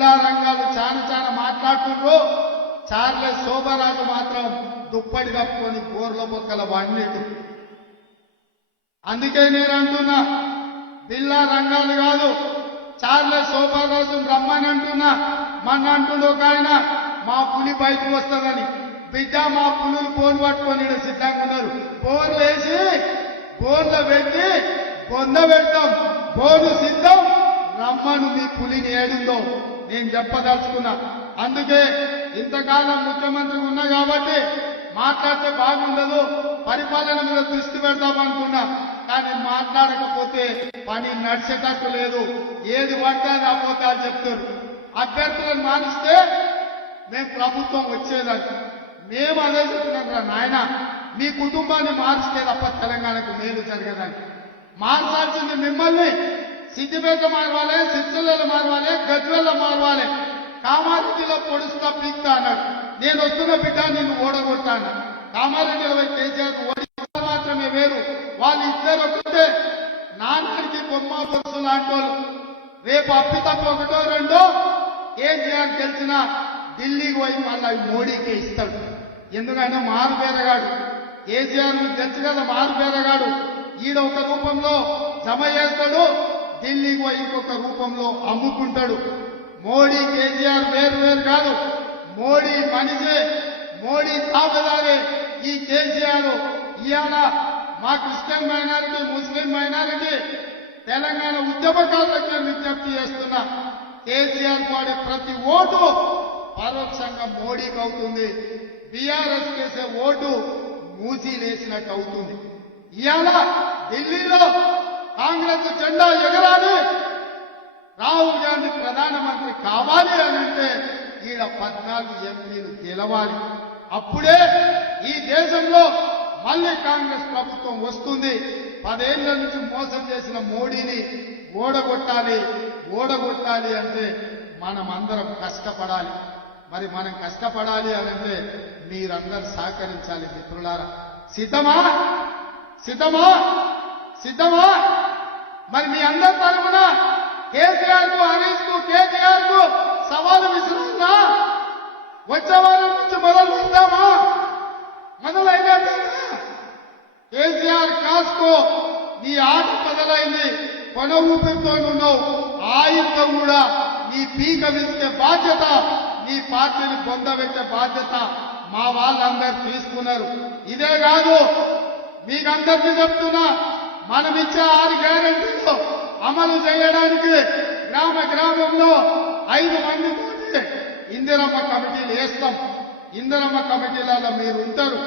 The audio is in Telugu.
జిల్లా రంగాలు చాలా మాట్లాడుతుండ్రు. చార్లెస్ శోభరాజు మాత్రం దుప్పటి కప్పుకొని గోర్ల బొక్కల వండిడు. అందుకే నేను అంటున్నా, జిల్లా రంగాలు కాదు, చార్లెస్ శోభరాజును రమ్మని అంటున్నా. మన అంటుండు ఒక ఆయన, మా పులి బయటకు వస్తుందని. బిడ్డ, మా పులులు బోన్ పట్టుకొని సిద్ధంగా ఉన్నారు. బోన్ వేసి బోన్లో పెట్టి బొంద పెడతాం. బోను సిద్ధం, రమ్మను మీ పులిని ఏడుందో నేను చెప్పదలుచుకున్నా. అందుకే ఇంతకాలం ముఖ్యమంత్రి ఉన్నా కాబట్టి మాట్లాడితే బాగుండదు, పరిపాలన మీద దృష్టి పెడదామనుకున్నా. కానీ మాట్లాడకపోతే పని నడిచేటట్టు లేదు. ఏది పడితే అది అబద్ధాలు చెప్తారు. అభ్యర్థులను మానిస్తే మేము ప్రభుత్వం వచ్చేదాన్ని మేము అదే చెప్తున్నాం. నాయన, మీ కుటుంబాన్ని మారిస్తే తప్ప తెలంగాణకు మేలు జరగదని. మార్చాల్సింది మిమ్మల్ని. సిద్దిపేట మారవాలి, సిరిసిల్లలో మారవాలి, గజ్వేల్లో మారవాలి. కామారెడ్డిలో పొడుస్తా పీక్తా అన్నాడు. నేను వస్తున్న బిడ్డ నిన్ను ఓడగొట్టాను. కామారెడ్డిలో కేసీఆర్ ఓడి మాత్రమే వేరు. వాళ్ళు ఇద్దరు ఒకటే, నాన్నకి బొమ్మ బొత్సు లాంటి వాళ్ళు. రేపు అప్పితప్ప ఒకటో రెండో కేసీఆర్ గెలిచిన ఢిల్లీకి పోయి మళ్ళీ మోడీకే ఇస్తాడు. ఎందుకైనా మారు పేరగాడు. కేసీఆర్ తెలుసు కదా, మారు పేరగాడు. ఈడ ఒక రూపంలో జమ చేస్తాడు, ఢిల్లీకి పోయి ఇంకొక రూపంలో అమ్ముకుంటాడు. మోడీ కేసీఆర్ వేరు కాదు. మోడీ మనిషే, మోడీ తాబేదారే ఈ కేసీఆర్. ఇవాళ మా క్రిస్టియన్ మైనారిటీ, ముస్లిం మైనారిటీ, తెలంగాణ ఉద్యమకారులకు నేను విజ్ఞప్తి చేస్తున్నా. కేసీఆర్ వాడే ప్రతి ఓటు పరోక్షంగా మోడీకి అవుతుంది. బీఆర్ఎస్ కేసే ఓటు మూసీలేసినట్టు అవుతుంది. ఇవాళ ఢిల్లీలో కాంగ్రెస్ జెండా ఎగరాలి, రాహుల్ గాంధీ ప్రధానమంత్రి కావాలి అని అంటే ఈడ 14 ఎంపీలు గెలవాలి. అప్పుడే ఈ దేశంలో మళ్ళీ కాంగ్రెస్ ప్రభుత్వం వస్తుంది. 10 ఏళ్ల నుంచి మోసం చేసిన మోడీని ఓడగొట్టాలి అంటే మనమందరం కష్టపడాలి. మరి మనం కష్టపడాలి అని అంటే మీరందరూ సహకరించాలి. మిత్రులారా, సిద్ధమా? మరి మీ అందరి తరఫున కేసీఆర్ కు, హరీష్ కు, కేటీఆర్ కు సవాలు విసురుతున్నా. వచ్చే వారం నుంచి మొదలు పెడతామా? మొదలైనా కేసీఆర్ కాస్కో నీ ఆట మొదలైంది. కొన ఊపిరితో ఉన్నావు. ఆయుధం కూడా నీ పీక విసికే బాధ్యత, నీ పార్టీని పొందబెట్టే బాధ్యత మా వాళ్ళందరూ తీసుకున్నారు. ఇదే కాదు, మీకందరికీ చెప్తున్నా, మనమిచ్చే 6 గ్యారెంటీలు అమలు చేయడానికి గ్రామంలో 5 మంది ఇందిరమ్మ కమిటీలు వేస్తాం. ఇందిరమ్మ కమిటీలలో మీరు ఉంటారు.